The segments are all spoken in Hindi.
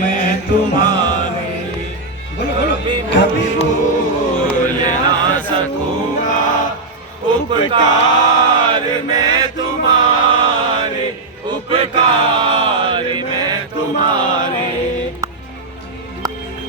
मैं तुम्हारे, बोलो बोलो, कभी भूल ना सकूंगा उपकार मैं तुम्हारे, उपकार मैं तुम्हारे।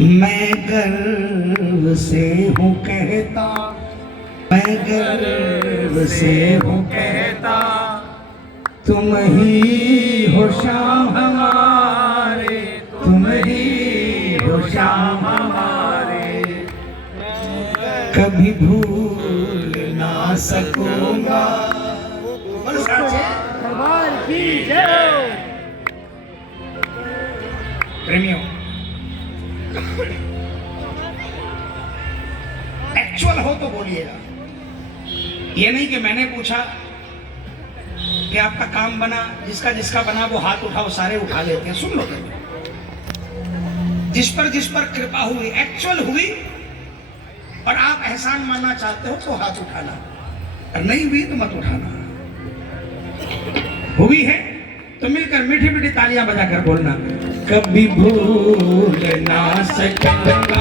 मैं गर्व से हूँ कहता, मैं गर्व से हूँ कहता, तुम ही हो शाम हमारे, तुम ही हो शाम हमारे। कभी भूल ना सकूंगा। भगवान की जय। प्रेमियों, एक्चुअल हो तो बोलिएगा, ये नहीं कि मैंने पूछा कि आपका काम बना, जिसका जिसका बना वो हाथ उठाओ, सारे उठा लेते हैं। सुन लो, जिस पर कृपा हुई, एक्चुअल हुई और आप एहसान मानना चाहते हो तो हाथ उठाना, और नहीं हुई तो मत उठाना। हुई है तो मिलकर मीठी मीठी तालियां बजाकर बोलना, कभी भूल ना सकूंगा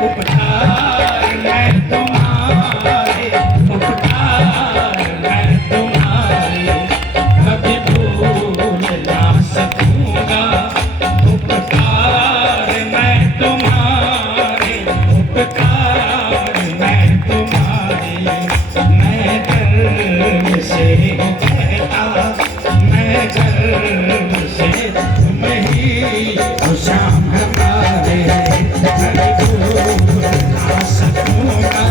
उपकार मैं तुम्हारे, उपकार मैं तुम्हारे। कभी भूल ना सकूंगा उपकार मैं तुम्हारे, उपकार मैं तुम्हारे। मैं गर्व से कहता, मैं गर्व से, तुम ही हो शाम हमारे। कभी भूल ना सकूंगा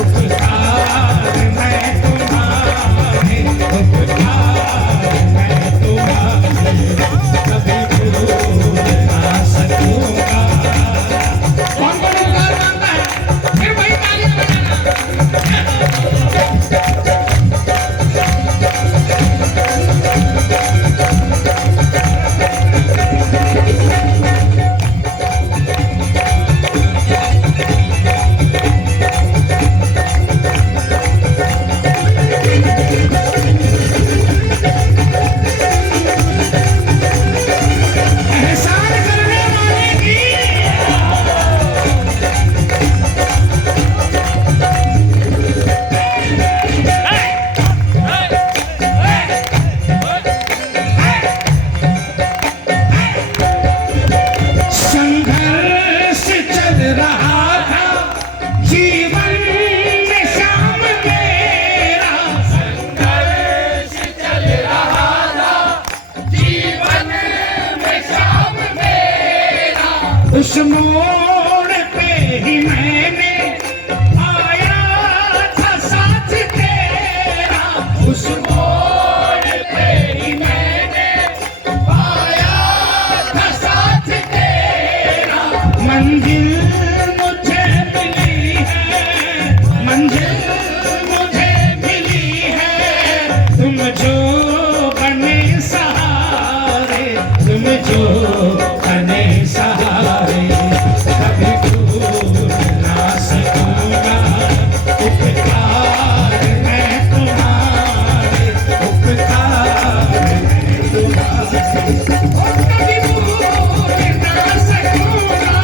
उपकार मैं तुम्हारे, उपकार मैं तुम्हारे। कभी भूल ना सकूंगा। कौन कौन उपकार मानता है? फिर वही तालियां बजाना। एहसान करने वाले की संघर्ष चल रहा था जीवन में शाम मेरा, संघर्ष चल रहा था जीवन में शाम मेरा। उस मोड़ पे ही मैंने पाया था साथ तेरा, उस मोड़ पे ही मैंने पाया था साथ तेरा। मंजिल मुझे मिली है, मंजिल मुझे मिली है, तुम जो बने सहारे, तुम जो बने सहारे। कभी भूल ना सकूंगा उपकार मैं तुम्हारे, उपकार मैं तुम्हारे। कभी भूल ना सकूंगा।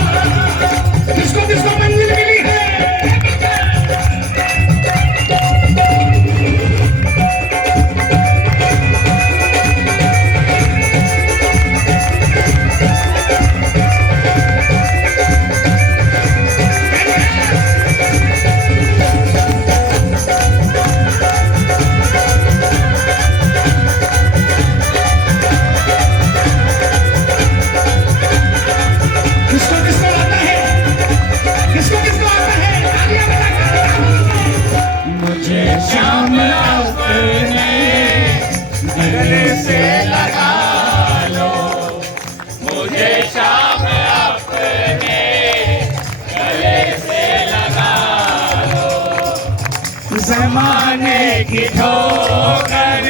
किसको किसको मंजिल मिली है? किसको किसको आता है? किसको किसको आता है? तालियां बजाकर। मुझे शाम अपने गले से लगा लो, मुझे शाम अपने गले से लगा लो। जमाने की ठोकर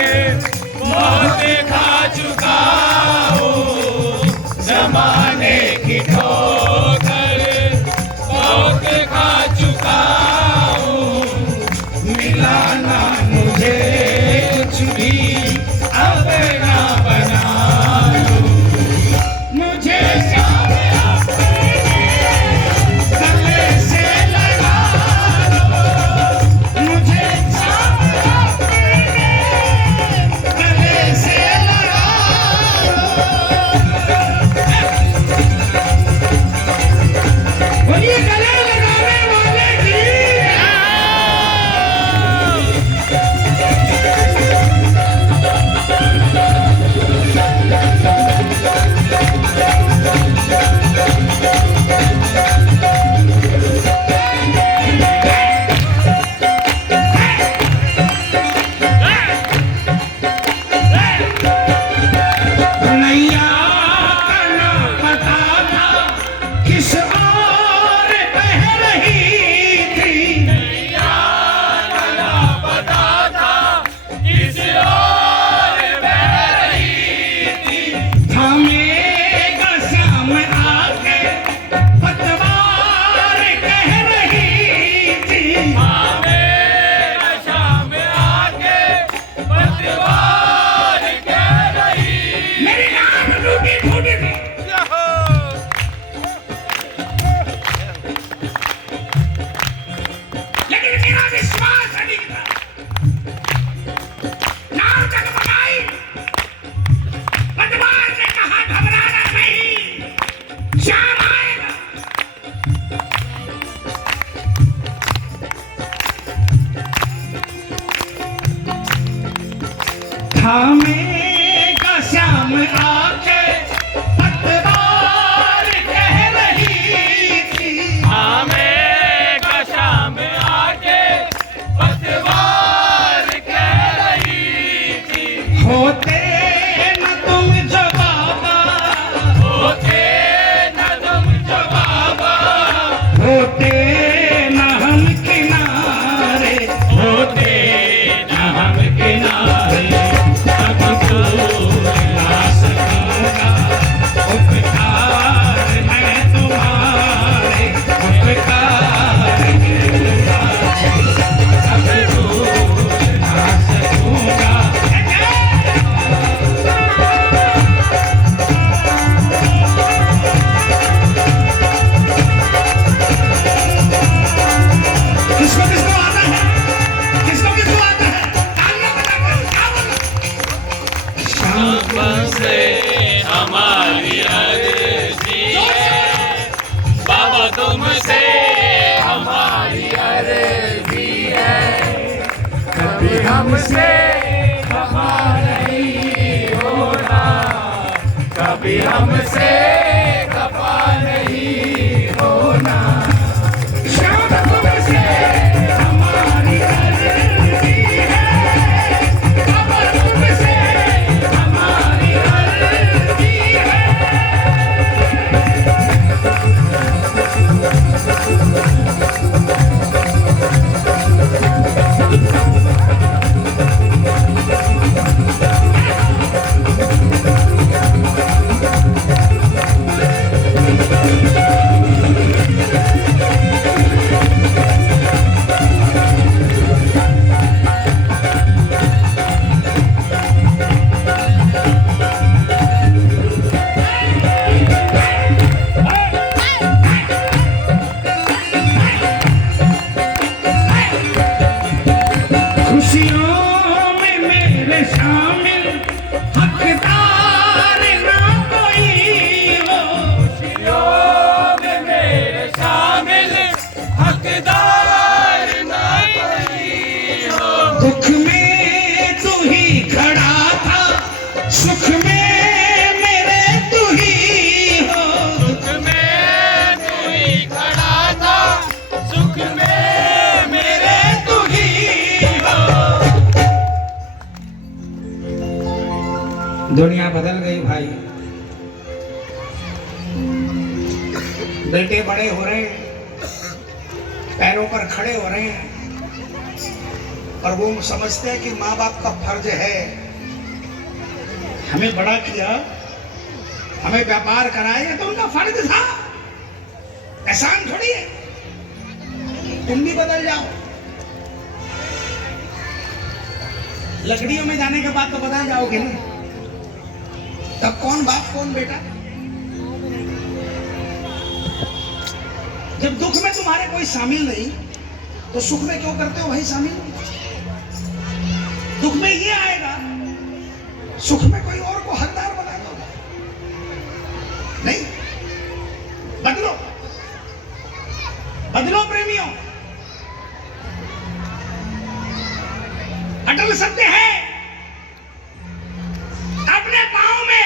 बहुत खा चुका हूँ, जमाने की ठोकर बहुत खा चुका हूँ। मिला ना मुझे कुछ भी अब ना बना लूं, होते न हम किनारे, होते न हम किनारे, अब दूर ना सकूंगा उपकार मैं तुम्हारे, उपकार करूंगा, अब दूर ना सकूंगा। किसको किसको आता है, किसको किसको आता है, तालियां बजाकर क्या बोलना। शाम से हमारी अर्जी है, बाबा तुमसे हमारी अर्जी है, कभी हमसे खफा नहीं होना, कभी हमसे खफा नहीं होना। शाम तुमसे हमारी अर्जी है, बाबा तुमसे हमारी अर्जी है। खुशियों में मेरे शामिल हकदार ना कोई हो, योग मेरे शामिल हकदार ना कोई हो, दुख में तू ही खड़ा था, सुख में मेरे तू ही हो, सुख में तू ही खड़ा था, सुख में मेरे तू ही हो। दुनिया बदल गई भाई, बेटे बड़े हो रहे हैं, पैरों पर खड़े हो रहे हैं, और वो समझते हैं कि माँ बाप का फर्ज है, हमें बड़ा किया, हमें व्यापार कराया, तो उनका फर्ज था, एहसान थोड़ी है। तुम भी बदल जाओ, लकड़ियों में जाने के बाद तो बदल जाओगे ना, तब कौन बाप कौन बेटा। जब दुख में तुम्हारे कोई शामिल नहीं, तो सुख में क्यों करते हो भाई शामिल। दुख में ये आएगा, सुख में कोई और को हकदार बना दो। नहीं, बदलो, बदलो प्रेमियों। अटल सत्य है, अपने पांव में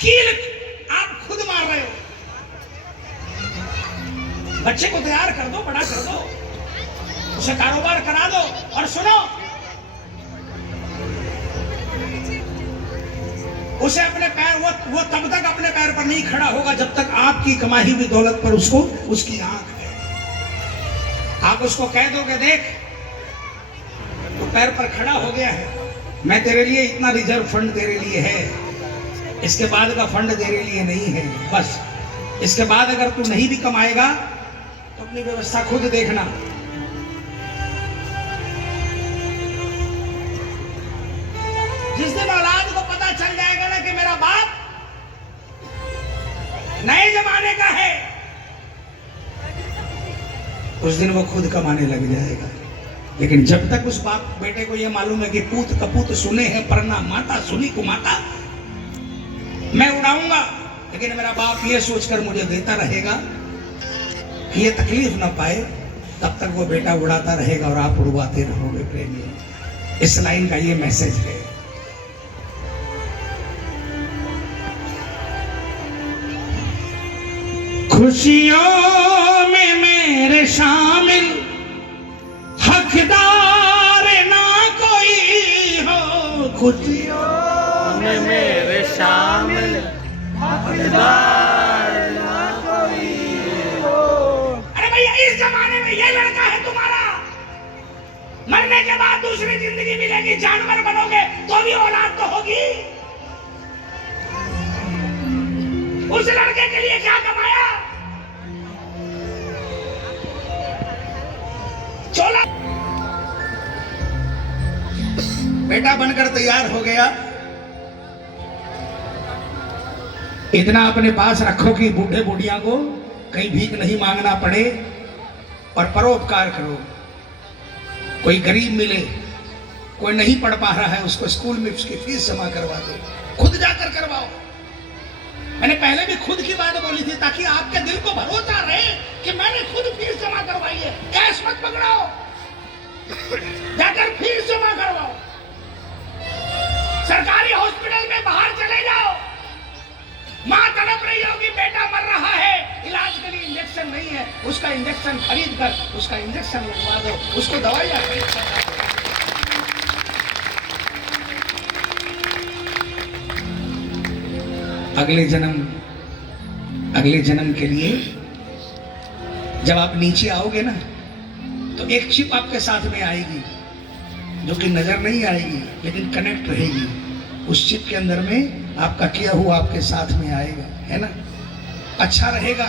कील आप खुद मार रहे हो। बच्चे को तैयार कर दो, बड़ा कर दो, उसे कारोबार करा दो, और सुनो, उसे अपने पैर, वो तब तक अपने पैर पर नहीं खड़ा होगा जब तक आपकी कमाई हुई दौलत पर उसको उसकी आंख है। आप उसको कह दोगे देख तो पैर पर खड़ा हो गया है, मैं तेरे लिए इतना रिजर्व फंड तेरे लिए है, इसके बाद का फंड तेरे लिए नहीं है, बस इसके बाद अगर तू नहीं भी कमाएगा तो अपनी व्यवस्था खुद देखना। जिस दिन औलाद को पता चल जाएगा ना कि मेरा बाप नए जमाने का है, उस दिन वो खुद कमाने लग जाएगा। लेकिन जब तक उस बाप बेटे को ये मालूम है कि पूत कपूत सुने हैं परना माता, सुनी को माता, मैं उड़ाऊंगा, लेकिन मेरा बाप ये सोचकर मुझे देता रहेगा कि ये तकलीफ ना पाए, तब तक वो बेटा उड़ाता रहेगा और आप उड़वाते रहोगे प्रेमी। इस लाइन का ये मैसेज है। खुशियों में मेरे शामिल हकदार ना कोई हो, खुशियों में मेरे शामिल हकदार ना कोई हो। अरे भैया मरने के बाद दूसरी जिंदगी मिलेगी, जानवर बनोगे तो भी औलाद तो होगी। उस लड़के के लिए क्या कमाया? चोला बेटा बनकर तैयार हो गया। इतना अपने पास रखो कि बूढ़े बुढ़िया को कहीं भीख नहीं मांगना पड़े और परोपकार करो। कोई गरीब मिले, कोई नहीं पढ़ पा रहा है, उसको स्कूल में उसकी फीस जमा करवा दो, खुद जाकर करवाओ। मैंने पहले भी खुद की बात बोली थी ताकि आपके दिल को भरोसा रहे कि मैंने खुद फीस जमा करवाई है। कैश मत पकड़ाओ, जाकर फीस जमा करवाओ। सरकारी हॉस्पिटल में बाहर चले जाओ, मां तड़प रही होगी, बेटा मर रहा है, इलाज के लिए इंजेक्शन नहीं है, उसका इंजेक्शन खरीद कर उसका इंजेक्शन लगवा दो, उसको दवाइयां खरीद कर। अगले जन्म के लिए जब आप नीचे आओगे ना तो एक चिप आपके साथ में आएगी जो कि नजर नहीं आएगी लेकिन कनेक्ट रहेगी। उस चिप के अंदर में आपका किया हुआ आपके साथ में आएगा, है ना। अच्छा रहेगा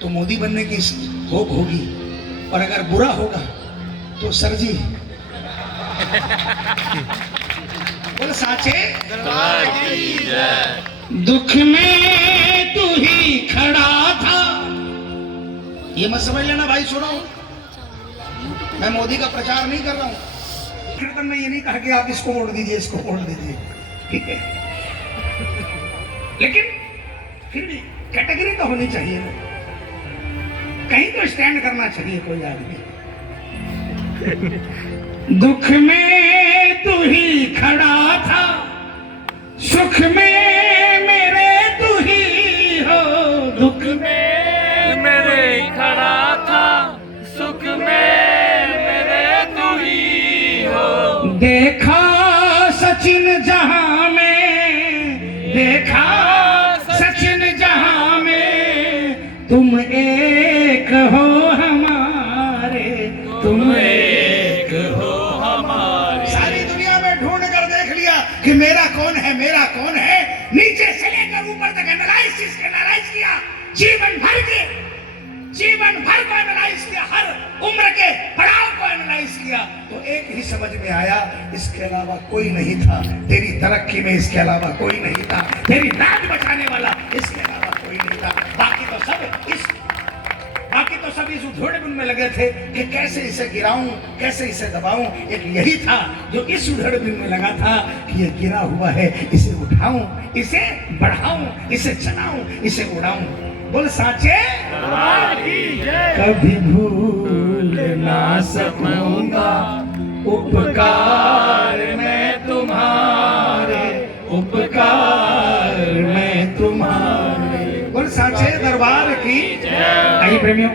तो मोदी बनने की होप होगी, और अगर बुरा होगा तो सर जी बोल साचे दुख में तू ही खड़ा था। ये मत समझ लेना भाई, सुनो, मैं मोदी का प्रचार नहीं कर रहा हूं। कीर्तन में ये नहीं कहा कि आप इसको वोट दीजिए, इसको वोट दीजिए, ठीक है, लेकिन फिर भी कैटेगरी तो होनी चाहिए ना, कहीं तो स्टैंड करना चाहिए कोई आदमी। दुख में तू ही खड़ा था, सुख में मेरे तू ही हो। दुख में मेरे खड़ा था, सुख में मेरे तू ही हो। देखा सचिन जहां में, देखा सचिन जहां में, तुम एक हो हमारे, तुम एक हो हमारे। सारी दुनिया में ढूंढ कर देख लिया कि मेरा कौन है, मेरा कौन है, नीचे से लेकर ऊपर तक एनालाइज किया, जीवन भर को एनालाइज किया, हर उम्र के पड़ाव को एनालाइज किया, तो एक ही समझ में आया, इसके अलावा कोई नहीं था। तेरी तरक्की में इसके अलावा कोई नहीं था, तेरी नाक बचाने वाला इसके अलावा कोई नहीं था। बाकी तो सब इस उधेड़बुन में लगे थे कि कैसे इसे गिराऊं, कैसे इसे दबाऊं। एक यही था जो इस उधेड़बुन में लगा था कि ये गिरा हुआ है, इसे उठाऊं, इसे बढ़ाऊं, इसे चलाऊं, इसे उड़ाऊं। बोल साचे कभी भूल ना सकूंगा उपकार मैं तुम्हारे, उपकार मैं तुम्हारे। बोल साचे दरबार की। आइए प्रेमियों,